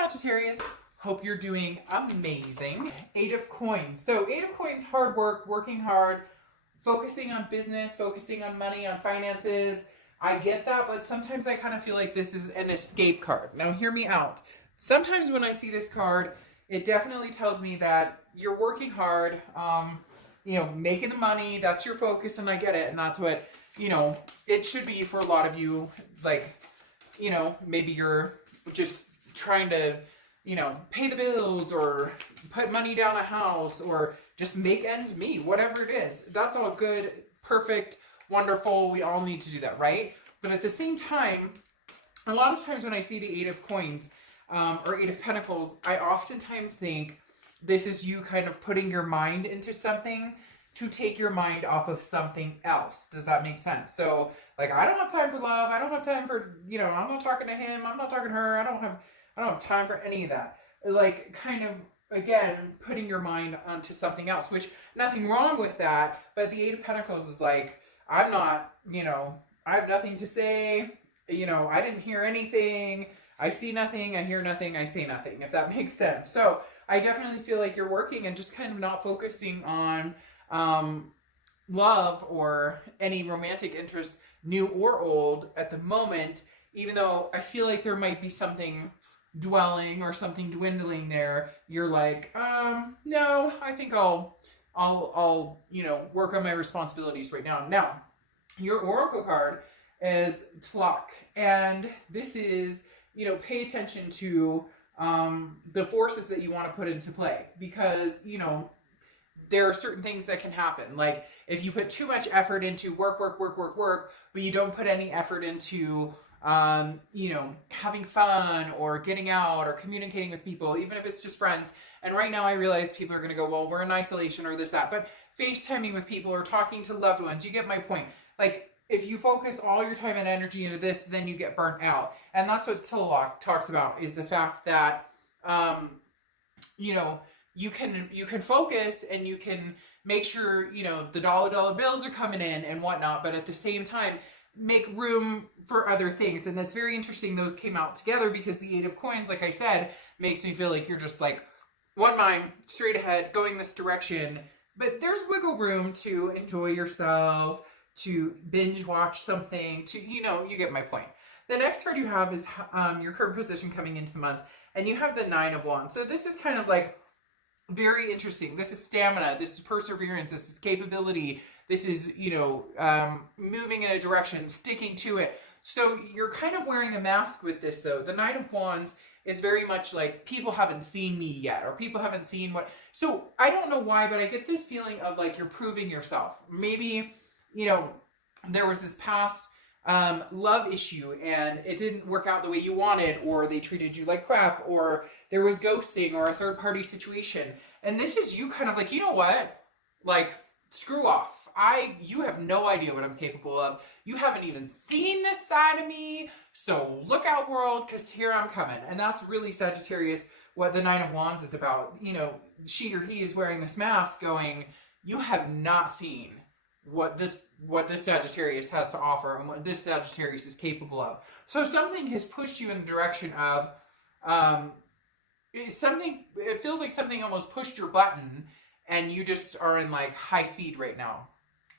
Sagittarius. Hope you're doing amazing. 8 of Coins. So 8 of Coins, hard work, working hard, focusing on business, focusing on money, on finances. I get that, but sometimes I kind of feel like this is an escape card. Now hear me out. Sometimes when I see this card, it definitely tells me that you're working hard, making the money, that's your focus, and I get it, and that's what, it should be for a lot of you. Like, maybe you're just trying to, pay the bills or put money down a house or just make ends meet, whatever it is. That's all good, perfect, wonderful. We all need to do that, right? But at the same time, a lot of times when I see the 8 of Coins or 8 of Pentacles, I oftentimes think this is you kind of putting your mind into something to take your mind off of something else. Does that make sense? So, like, I don't have time for love. I don't have time for, I'm not talking to him. I'm not talking to her. I don't have time for any of that. Like, kind of, again, putting your mind onto something else, which nothing wrong with that. But the 8 of Pentacles is like, I'm not, I have nothing to say. I didn't hear anything. I see nothing. I hear nothing. I say nothing, if that makes sense. So I definitely feel like you're working and just kind of not focusing on love or any romantic interest, new or old, at the moment, even though I feel like there might be something dwelling or something dwindling there. You're like, no, I think I'll work on my responsibilities right now. Now, your Oracle card is Tlak, and this is, pay attention to the forces that you want to put into play, because, there are certain things that can happen. Like, if you put too much effort into work, but you don't put any effort into, having fun or getting out or communicating with people, even if it's just friends. And right now I realize people are going to go, well, we're in isolation or this, that, but FaceTiming with people or talking to loved ones, you get my point. Like, if you focus all your time and energy into this, then you get burnt out. And that's what Tilak talks about, is the fact that, you can focus and you can make sure, the dollar bills are coming in and whatnot, but at the same time, make room for other things. And that's very interesting. Those came out together because the 8 of Coins, like I said, makes me feel like you're just like one mind, straight ahead, going this direction. But there's wiggle room to enjoy yourself, to binge watch something, to, you get my point. The next card you have is your current position coming into the month, and you have the 9 of Wands. So this is kind of like very interesting. This is stamina. This is perseverance. This is capability. This is, moving in a direction, sticking to it. So you're kind of wearing a mask with this, though. The 9 of Wands is very much like, people haven't seen me yet, or people haven't seen what. So I don't know why, but I get this feeling of like you're proving yourself. Maybe, there was this past love issue and it didn't work out the way you wanted, or they treated you like crap, or there was ghosting or a third party situation. And this is you kind of like, you know what? Like, screw off. You have no idea what I'm capable of. You haven't even seen this side of me. So look out, world, because here I'm coming. And that's really Sagittarius, what the 9 of Wands is about. She or he is wearing this mask going, you have not seen what this Sagittarius has to offer and what this Sagittarius is capable of. So something has pushed you in the direction of, it feels like something almost pushed your button and you just are in like high speed right now.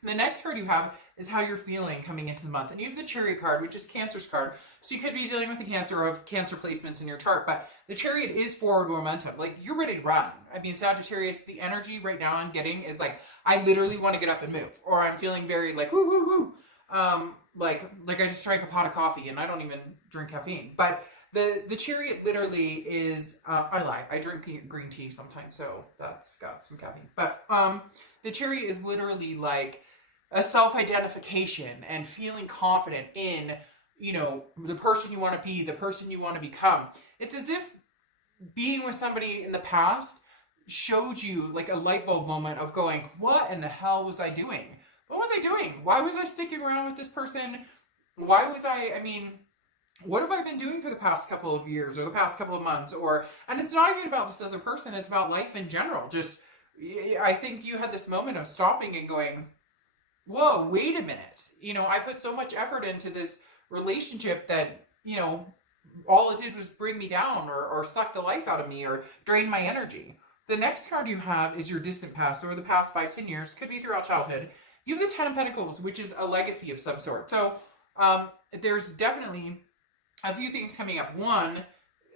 The next card you have is how you're feeling coming into the month. And you have the Chariot card, which is Cancer's card. So you could be dealing with the Cancer of Cancer placements in your chart, but the Chariot is forward momentum. Like, you're ready to run. I mean, Sagittarius, the energy right now I'm getting is like, I literally want to get up and move. Or I'm feeling very like, woo, woo, woo. Like I just drank a pot of coffee and I don't even drink caffeine. But the Chariot literally is, I lie, I drink green tea sometimes, so that's got some caffeine. But the Chariot is literally like a self-identification and feeling confident in, the person you want to be, the person you want to become. It's as if being with somebody in the past showed you like a light bulb moment of going, what in the hell was I doing? What was I doing? Why was I sticking around with this person? Why was what have I been doing for the past couple of years or the past couple of months? And it's not even about this other person, it's about life in general. Just, I think you had this moment of stopping and going, whoa, wait a minute. I put so much effort into this relationship that, all it did was bring me down or suck the life out of me or drain my energy. The next card you have is your distant past, or the past 5-10 years, could be throughout childhood. You have the Ten of Pentacles, which is a legacy of some sort. So there's definitely a few things coming up. One,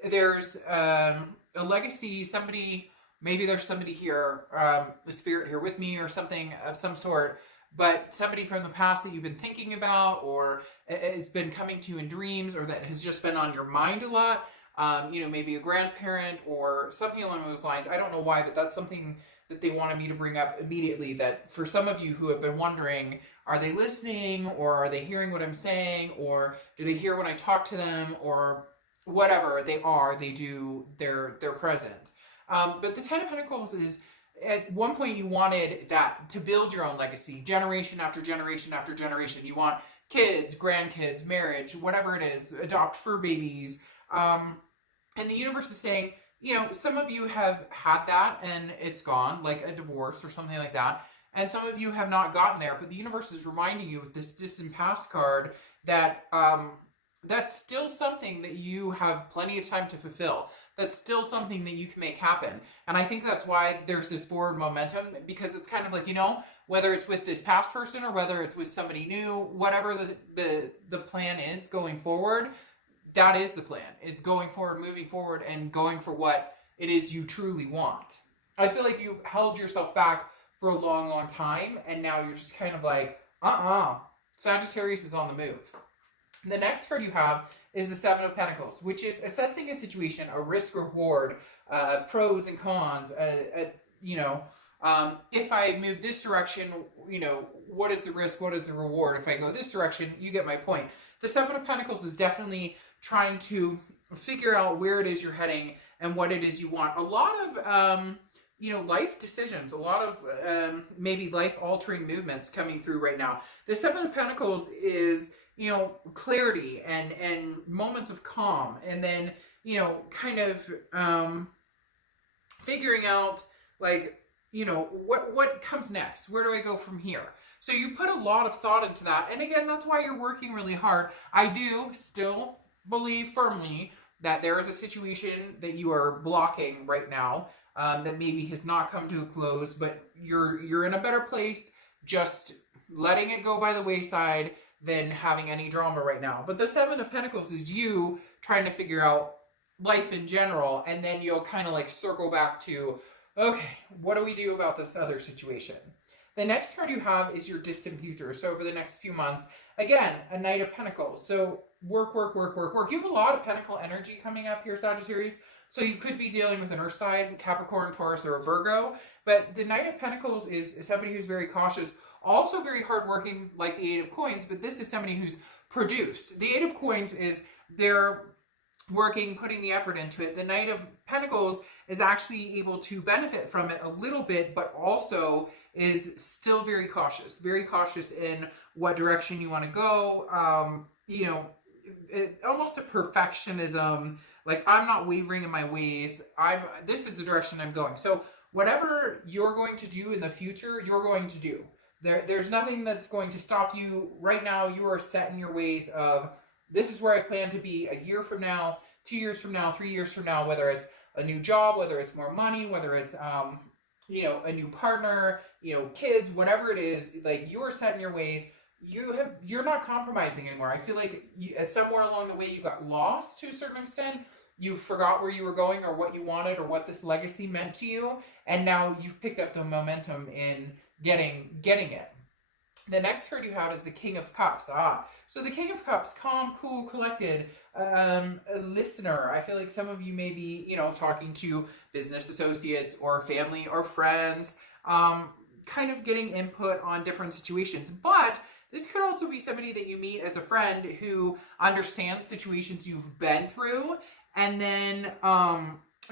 there's a legacy, somebody, maybe there's somebody here, a spirit here with me or something of some sort, but somebody from the past that you've been thinking about, or has been coming to you in dreams, or that has just been on your mind a lot. You know, maybe a grandparent or something along those lines. I don't know why, but that's something that they wanted me to bring up immediately, that for some of you who have been wondering, are they listening, or are they hearing what I'm saying, or do they hear when I talk to them, or whatever they are, they do, they're present. But the Ten of Pentacles is, at one point you wanted that to build your own legacy, generation after generation after generation. You want kids, grandkids, marriage, whatever it is, adopt fur babies. And the universe is saying, you know, some of you have had that and it's gone, like a divorce or something like that. And some of you have not gotten there, but the universe is reminding you with this distant past card that that's still something that you have plenty of time to fulfill. That's still something that you can make happen. And I think that's why there's this forward momentum, because it's kind of like, you know, whether it's with this past person or whether it's with somebody new, whatever the plan is going forward, that is the plan, is going forward, moving forward, and going for what it is you truly want. I feel like you've held yourself back for a long, long time, and now you're just kind of like, Sagittarius is on the move. The next card you have is the Seven of Pentacles, which is assessing a situation, a risk reward, pros and cons, you know, if I move this direction, you know, what is the risk, what is the reward? If I go this direction, you get my point. The Seven of Pentacles is definitely trying to figure out where it is you're heading and what it is you want. A lot of, you know, life decisions, a lot of maybe life-altering movements coming through right now. The Seven of Pentacles is, you know, clarity and moments of calm, and then, you know, kind of figuring out, like, you know, what comes next? Where do I go from here? So you put a lot of thought into that. And again, that's why you're working really hard. I do still believe firmly that there is a situation that you are blocking right now, that maybe has not come to a close, but you're in a better place just letting it go by the wayside than having any drama right now. But the Seven of Pentacles is you trying to figure out life in general, and then you'll kind of like circle back to, okay, what do we do about this other situation? The next card you have is your distant future. So over the next few months, again, a Knight of Pentacles. So work. You have a lot of Pentacle energy coming up here, Sagittarius. So you could be dealing with an Earth sign, Capricorn, Taurus, or a Virgo. But the Knight of Pentacles is somebody who's very cautious, also very hardworking, like the Eight of Coins. But this is somebody who's produced. The Eight of Coins is they're working, putting the effort into it. The Knight of Pentacles is actually able to benefit from it a little bit, but also is still very cautious in what direction you want to go. You know, almost a perfectionism, like, I'm not wavering in my ways. This is the direction I'm going. So whatever you're going to do in the future, you're going to do. There's nothing that's going to stop you. Right now, you are set in your ways of, this is where I plan to be a year from now, 2 years from now, 3 years from now, whether it's a new job, whether it's more money, whether it's, you know, a new partner, you know, kids, whatever it is, like, you are set in your ways. You're not compromising anymore. I feel like somewhere along the way you got lost to a certain extent. You forgot where you were going or what you wanted or what this legacy meant to you. And now you've picked up the momentum in getting it. The next card you have is the King of Cups. So the King of Cups, calm, cool, collected, a listener. I feel like some of you may be, you know, talking to business associates or family or friends, kind of getting input on different situations. But this could also be somebody that you meet as a friend who understands situations you've been through. And then,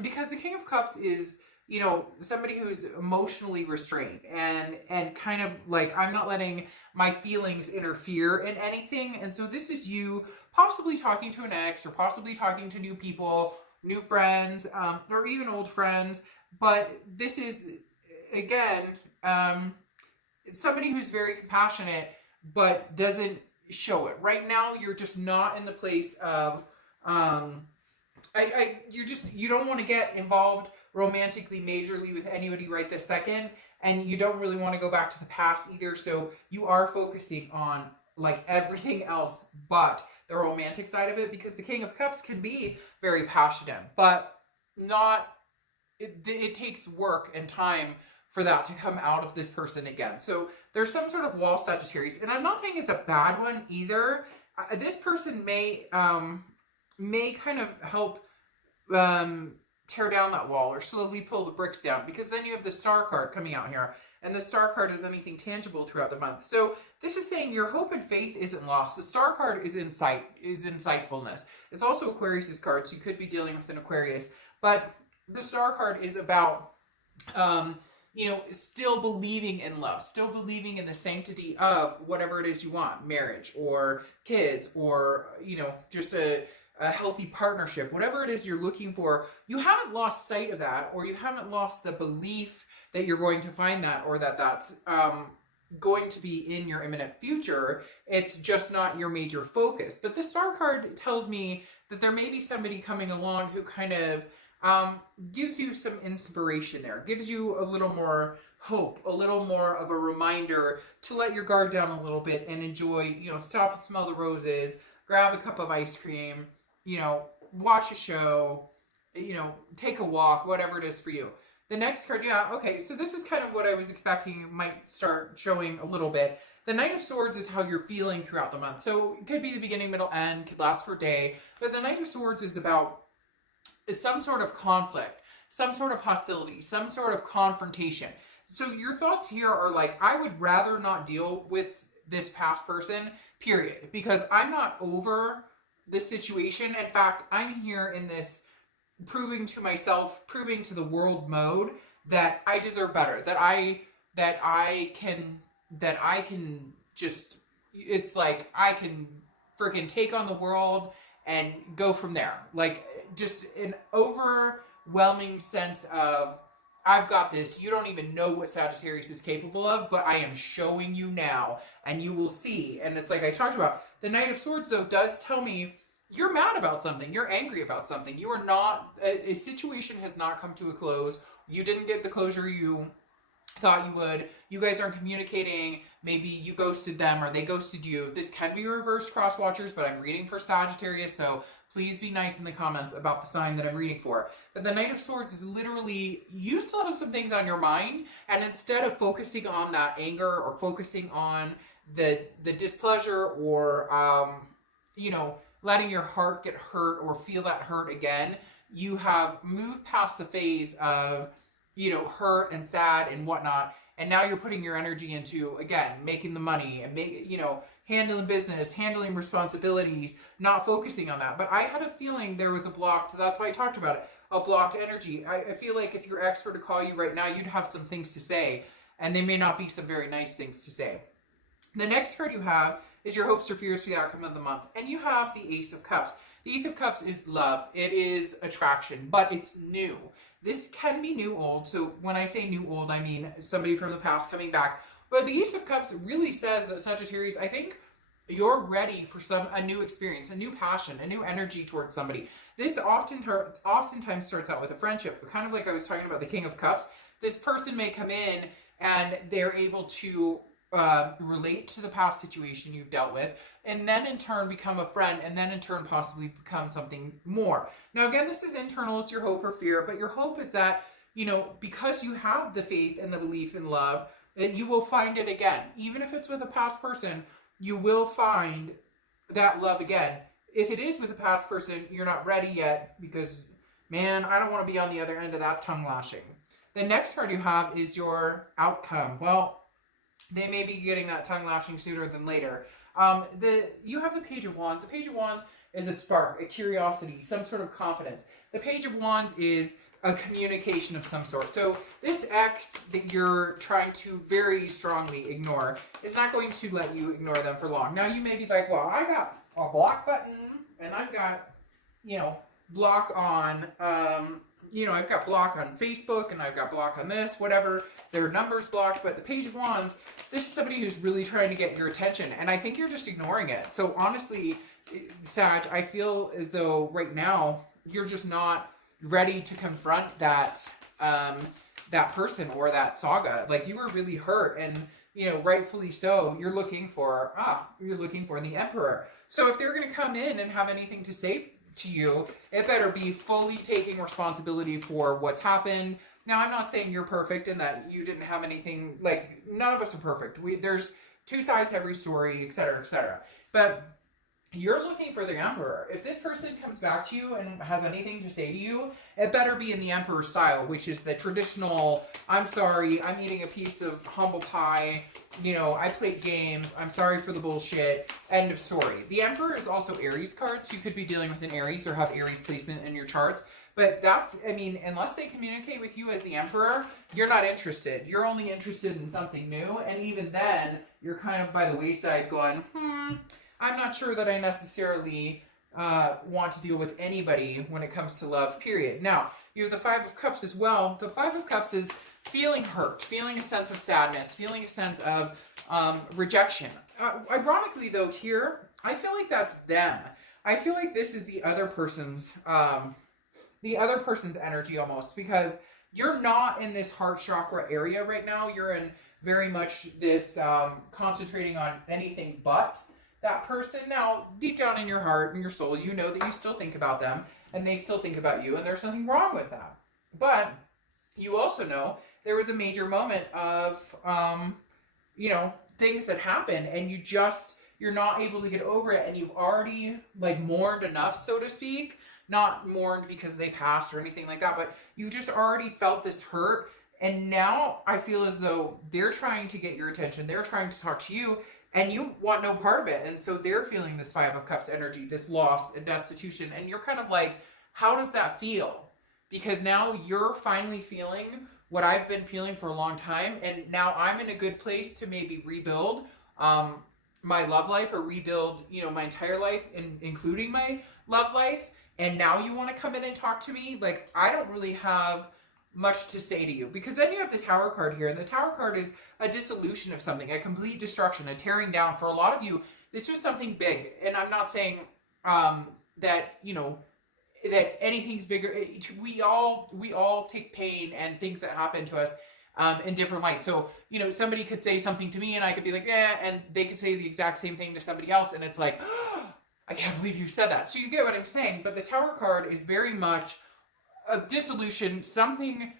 because the King of Cups is, you know, somebody who's emotionally restrained and kind of like, I'm not letting my feelings interfere in anything. And so this is you possibly talking to an ex or possibly talking to new people, new friends, or even old friends. But this is, again, somebody who's very compassionate, but doesn't show it. Right now, you're just not in the place of You don't want to get involved romantically majorly with anybody right this second, and you don't really want to go back to the past either. So you are focusing on like everything else but the romantic side of it, because the King of Cups can be very passionate, but not, it takes work and time for that to come out of this person again. So there's some sort of wall Sagittarius, and I'm not saying it's a bad one either. This person may kind of help tear down that wall or slowly pull the bricks down, because then you have the Star card coming out here, and the Star card is anything tangible throughout the month. So this is saying your hope and faith isn't lost. The Star card is insightfulness. It's also Aquarius's card, so you could be dealing with an Aquarius, but the Star card is about you know, still believing in love, still believing in the sanctity of whatever it is you want, marriage or kids, or, you know, just a healthy partnership, whatever it is you're looking for. You haven't lost sight of that, or you haven't lost the belief that you're going to find that, or that that's going to be in your imminent future. It's just not your major focus. But the Star card tells me that there may be somebody coming along who kind of gives you some inspiration there, gives you a little more hope, a little more of a reminder to let your guard down a little bit and enjoy, you know, stop and smell the roses, grab a cup of ice cream, you know, watch a show, you know, take a walk, whatever it is for you. The next card, yeah, okay, so this is kind of what I was expecting might start showing a little bit. The Knight of Swords is how you're feeling throughout the month. So it could be the beginning, middle, end, could last for a day, but the Knight of Swords is about some sort of conflict, some sort of hostility, some sort of confrontation. So your thoughts here are like, I would rather not deal with this past person, period, because I'm not over the situation. In fact, I'm here in this proving to myself, proving to the world mode that I deserve better, that I can just, it's like I can freaking take on the world and go from there. Like, just an overwhelming sense of, I've got this. You don't even know what Sagittarius is capable of, but I am showing you now, and you will see. And it's like I talked about, the Knight of Swords, though, does tell me you're mad about something. You're angry about something. You are not, a situation has not come to a close. You didn't get the closure you thought you would. You guys aren't communicating. Maybe you ghosted them or they ghosted you. This can be reverse cross watchers, but I'm reading for Sagittarius, so please be nice in the comments about the sign that I'm reading for. But the Knight of Swords is literally, you still have some things on your mind, and instead of focusing on that anger or focusing on the displeasure or, you know, letting your heart get hurt or feel that hurt again, you have moved past the phase of, you know, hurt and sad and whatnot, and now you're putting your energy into, again, making the money and you know, handling business, handling responsibilities, not focusing on that. But I had a feeling there was a blocked, that's why I talked about it, a blocked energy. I feel like if your ex were to call you right now, you'd have some things to say, and they may not be some very nice things to say. The next card you have is your hopes or fears for the outcome of the month, and you have the Ace of Cups. The Ace of Cups is love. It is attraction, but it's new. This can be new old. So when I say new old, I mean somebody from the past coming back. But the Ace of Cups really says that, Sagittarius, I think you're ready for a new experience, a new passion, a new energy towards somebody. This oftentimes starts out with a friendship, kind of like I was talking about the King of Cups. This person may come in and they're able to relate to the past situation you've dealt with, and then in turn become a friend, and then in turn possibly become something more. Now again, this is internal, it's your hope or fear, but your hope is that, you know, because you have the faith and the belief in love, that you will find it again. Even if it's with a past person, you will find that love again. If it is with a past person, you're not ready yet, because, man, I don't want to be on the other end of that tongue lashing. The next card you have is your outcome. Well, they may be getting that tongue lashing sooner than later. You have the Page of Wands. The Page of Wands is a spark, a curiosity, some sort of confidence. The Page of Wands is a communication of some sort. So this ex that you're trying to very strongly ignore is not going to let you ignore them for long. Now you may be like, well, I got a block button, and I've got, you know, block on, you know, I've got block on Facebook, and I've got block on this, whatever. Their number's blocked, but the Page of Wands, this is somebody who's really trying to get your attention, and I think you're just ignoring it. So honestly, Sag, I feel as though right now you're just not ready to confront that that person or that saga. Like, you were really hurt, and you know, rightfully so. You're looking for the Emperor. So if they're going to come in and have anything to say to you, it better be fully taking responsibility for what's happened. Now, I'm not saying you're perfect and that you didn't have anything, like, none of us are perfect. There's two sides to every story, etc., etc. But you're looking for the Emperor. If this person comes back to you and has anything to say to you, it better be in the Emperor style, which is the traditional, I'm sorry, I'm eating a piece of humble pie, you know, I played games, I'm sorry for the bullshit, end of story. The Emperor is also Aries cards. You could be dealing with an Aries or have Aries placement in your charts. But that's, I mean, unless they communicate with you as the Emperor, you're not interested. You're only interested in something new. And even then, you're kind of by the wayside going, I'm not sure that I necessarily want to deal with anybody when it comes to love, period. Now, you have the Five of Cups as well. The Five of Cups is feeling hurt, feeling a sense of sadness, feeling a sense of rejection. Ironically, though, here, I feel like that's them. I feel like this is the other person's energy almost, because you're not in this heart chakra area right now. You're in very much this concentrating on anything but that person. Now, deep down in your heart and your soul, you know that you still think about them and they still think about you, and there's nothing wrong with that. But you also know there was a major moment of, you know, things that happen, and you're not able to get over it, and you've already, like, mourned enough, so to speak. Not mourned because they passed or anything like that, but you just already felt this hurt, and now I feel as though they're trying to get your attention. They're trying to talk to you, and you want no part of it. And so they're feeling this Five of Cups energy, this loss and destitution. And you're kind of like, how does that feel? Because now you're finally feeling what I've been feeling for a long time. And now I'm in a good place to maybe rebuild my love life, or rebuild, you know, my entire life, including my love life. And now you want to come in and talk to me? Like, I don't really have much to say to you, because then you have the Tower card here, and the Tower card is a dissolution of something, a complete destruction, a tearing down. For a lot of you, this was something big, and I'm not saying that, you know, that anything's bigger. We all take pain and things that happen to us in different light. So, you know, somebody could say something to me and I could be like, yeah, and they could say the exact same thing to somebody else, and it's like, oh, I can't believe you said that. So you get what I'm saying. But the Tower card is very much a dissolution, something,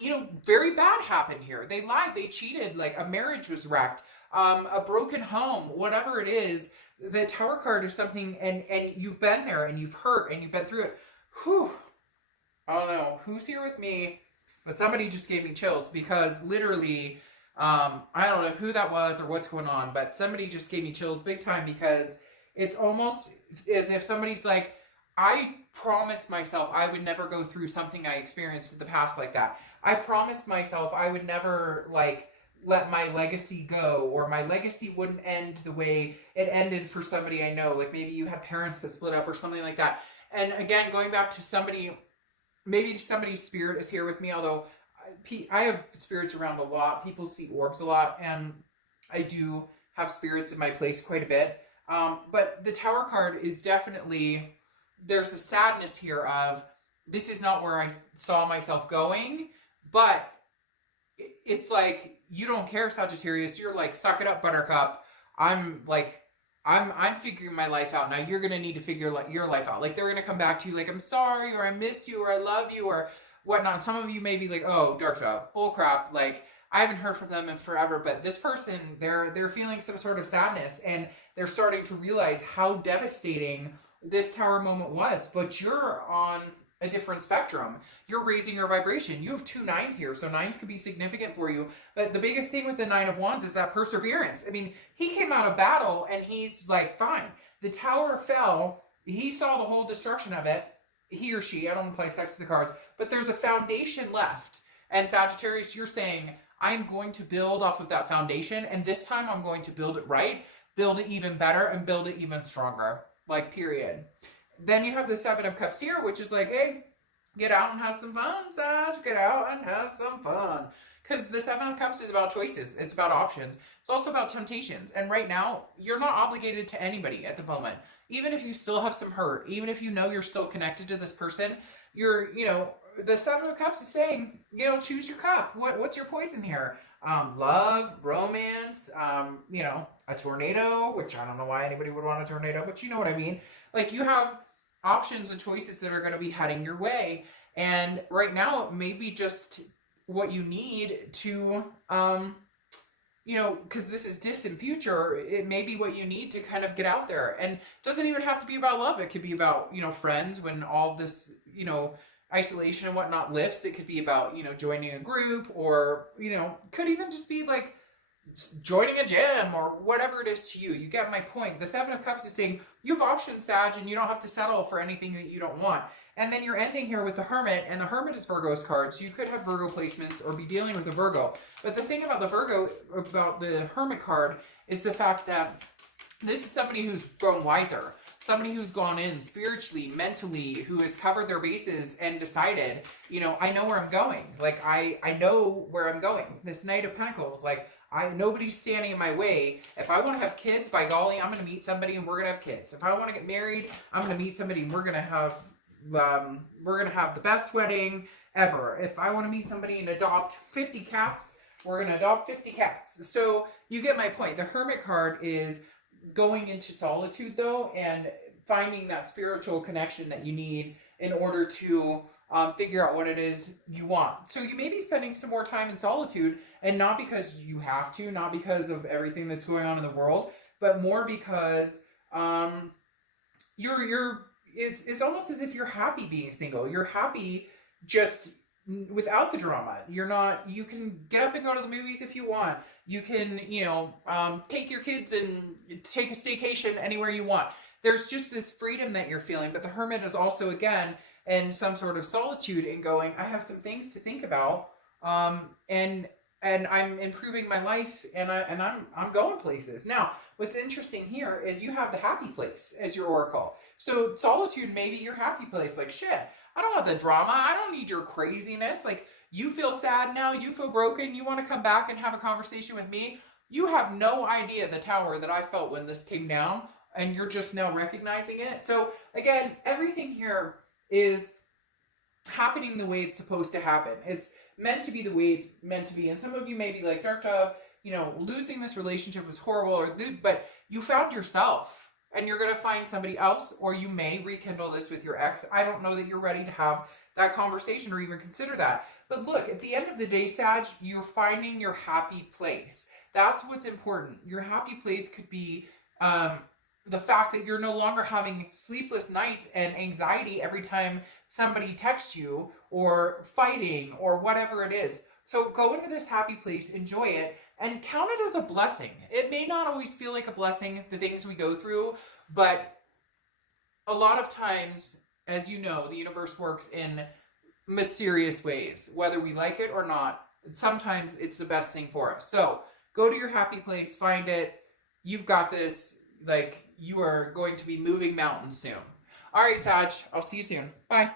you know, very bad happened here. They lied, they cheated, like a marriage was wrecked, a broken home, whatever it is. The Tower card is something, and you've been there, and you've hurt, and you've been through it. Whew. I don't know who's here with me, but somebody just gave me chills, because literally, I don't know who that was or what's going on, but somebody just gave me chills big time, because it's almost as if somebody's like, I promised myself I would never go through something I experienced in the past like that. I promised myself I would never, like, let my legacy go, or my legacy wouldn't end the way it ended for somebody I know. Like, maybe you had parents that split up or something like that. And again, going back to somebody, maybe somebody's spirit is here with me, although I have spirits around a lot. People see orbs a lot, and I do have spirits in my place quite a bit. But the Tower card is definitely, there's a sadness here of, this is not where I saw myself going, but it's like, you don't care, Sagittarius. You're like, suck it up, buttercup. I'm figuring my life out. Now you're going to need to figure your life out. Like, they're going to come back to you like, I'm sorry, or I miss you, or I love you, or whatnot. Some of you may be like, oh, dark job, bull crap. Like, I haven't heard from them in forever, but this person, they're feeling some sort of sadness, and they're starting to realize how devastating this Tower moment was. But you're on a different spectrum. You're raising your vibration. You have 2 9s here, so 9s could be significant for you. But the biggest thing with the 9 of Wands is that perseverance. I mean, he came out of battle and he's like, fine. The Tower fell. He saw the whole destruction of it. He or she, I don't play sex to the cards, but there's a foundation left. And Sagittarius, you're saying, I'm going to build off of that foundation, and this time I'm going to build it right, build it even better, and build it even stronger. Like, period. Then you have the 7 of Cups here, which is like, hey, get out and have some fun, Sag. Get out and have some fun. Because the Seven of Cups is about choices. It's about options. It's also about temptations. And right now, you're not obligated to anybody at the moment. Even if you still have some hurt, even if you know you're still connected to this person, you're, you know, the Seven of Cups is saying, you know, choose your cup. What's your poison here? Love, romance, you know, a tornado, which I don't know why anybody would want a tornado, but you know what I mean. Like, you have options and choices that are going to be heading your way. And right now, it may be just what you need to, you know, because this is distant future, it may be what you need to kind of get out there. And it doesn't even have to be about love. It could be about, you know, friends when all this, you know, isolation and whatnot lifts. It could be about, you know, joining a group, or, you know, could even just be like joining a gym or whatever it is to you. You get my point. The Seven of Cups is saying you have options, Sag, and you don't have to settle for anything that you don't want. And then you're ending here with the Hermit, and the Hermit is Virgo's card, so you could have Virgo placements or be dealing with a Virgo. But the thing about the Hermit card is the fact that this is somebody who's grown wiser, somebody who's gone in spiritually, mentally, who has covered their bases and decided, you know, I know where I'm going. Like, I know where I'm going. This Knight of Pentacles, like, nobody's standing in my way. If I want to have kids, by golly, I'm going to meet somebody and we're going to have kids. If I want to get married, I'm going to meet somebody and we're going to have the best wedding ever. If I want to meet somebody and adopt 50 cats, we're going to adopt 50 cats. So you get my point. The Hermit card is going into solitude, though, and finding that spiritual connection that you need in order to figure out what it is you want. So you may be spending some more time in solitude, and not because you have to, not because of everything that's going on in the world, but more because it's almost as if you're happy being single. You're happy just without the drama. You can get up and go to the movies if you want. You can, you know, take your kids and take a staycation anywhere you want. There's just this freedom that you're feeling. But the Hermit is also, again, in some sort of solitude and going, I have some things to think about. And I'm improving my life, and I'm going places. Now, what's interesting here is you have the happy place as your oracle. So solitude may be your happy place. Like, shit, I don't want the drama. I don't need your craziness. Like, you feel sad now. You feel broken. You want to come back and have a conversation with me. You have no idea the tower that I felt when this came down, and you're just now recognizing it. So again, everything here is happening the way it's supposed to happen. It's meant to be the way it's meant to be. And some of you may be like, Dark Dove, you know, losing this relationship was horrible, but you found yourself, and you're going to find somebody else, or you may rekindle this with your ex. I don't know that you're ready to have that conversation or even consider that. But look, at the end of the day, Sag, you're finding your happy place. That's what's important. Your happy place could be the fact that you're no longer having sleepless nights and anxiety every time somebody texts you, or fighting, or whatever it is. So go into this happy place, enjoy it, and count it as a blessing. It may not always feel like a blessing, the things we go through, but a lot of times, as you know, the universe works in mysterious ways, whether we like it or not. Sometimes it's the best thing for us. So go to your happy place, find it. You've got this. Like, you are going to be moving mountains soon. All right, Sag, I'll see you soon. Bye.